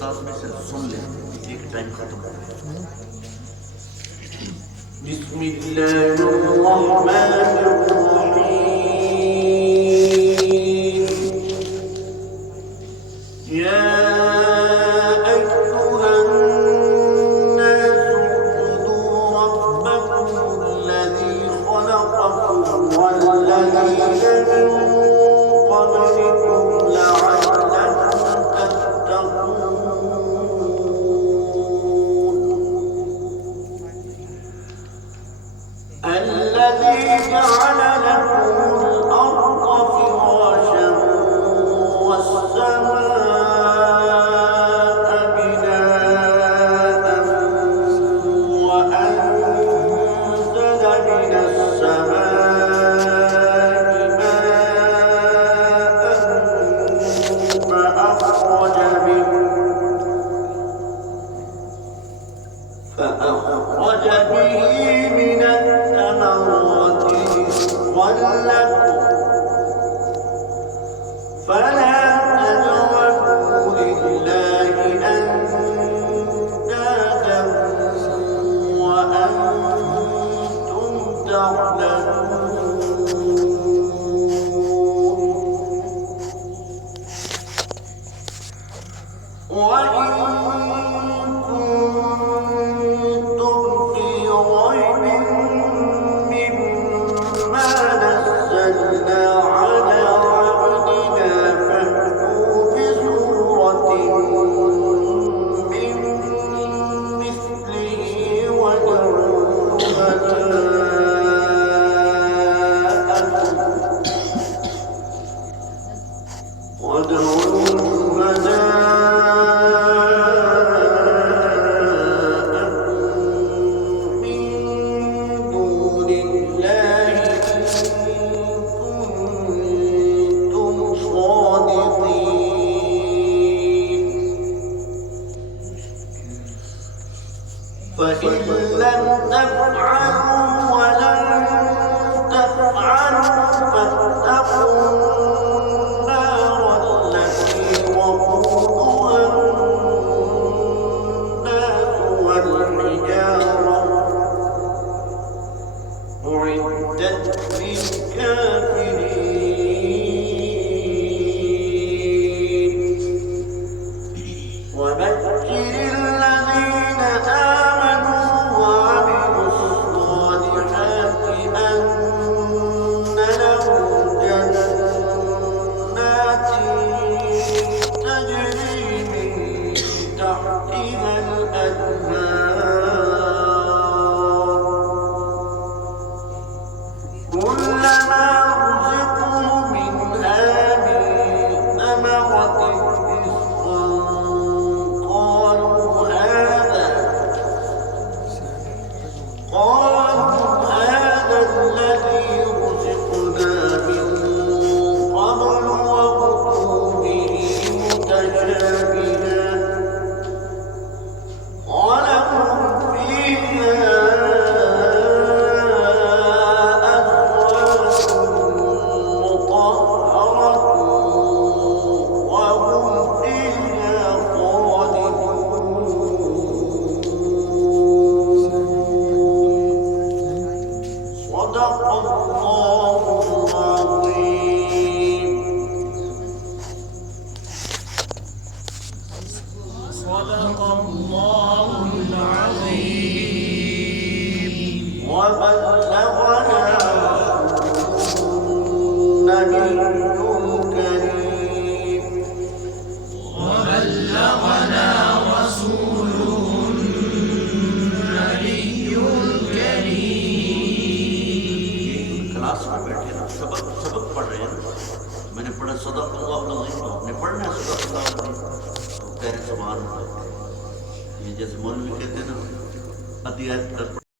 अंदाज में सिर्फ सुन ले, एक टाइम खत्म हो गया। बिस्मिल्लाहिर्रहमानिर्रहीम। या فأخرج به من الثمرات رزقا لكم فلا تجعلوا لله أندادا وأنتم تعلمون. وإن فإن لم تفعلوا ولن تفعلوا فاتقوا النار التي وقودها الناس والحجارة أعدت للكافرين. وبشر الذين آمنوا وعملوا الصالحات أن لهم جنات تجري من تحتها الأنهار كلما رزقوا منها من ثمرة رزقا قالوا هذا الذي رزقنا من قبل وأتوا به متشابها ولهم فيها أزواج مطهرة وهم فيها خالدون. صدق الله العظيم. صدق الله العظيم. وبلغنا النبي الكريم. وبلغنا رسوله النبي الكريم. क्लास में बैठे ना, सबक पढ़ रहे हैं। मैंने पढ़ा सदक़ल्लाहुल अज़ीम, तो आपने पढ़ना है सदक़ल्लाहुल अज़ीम। तो कह रहे सुभान अल्लाह। ये जैसे मौलवी कहते हैं ना, अध्याय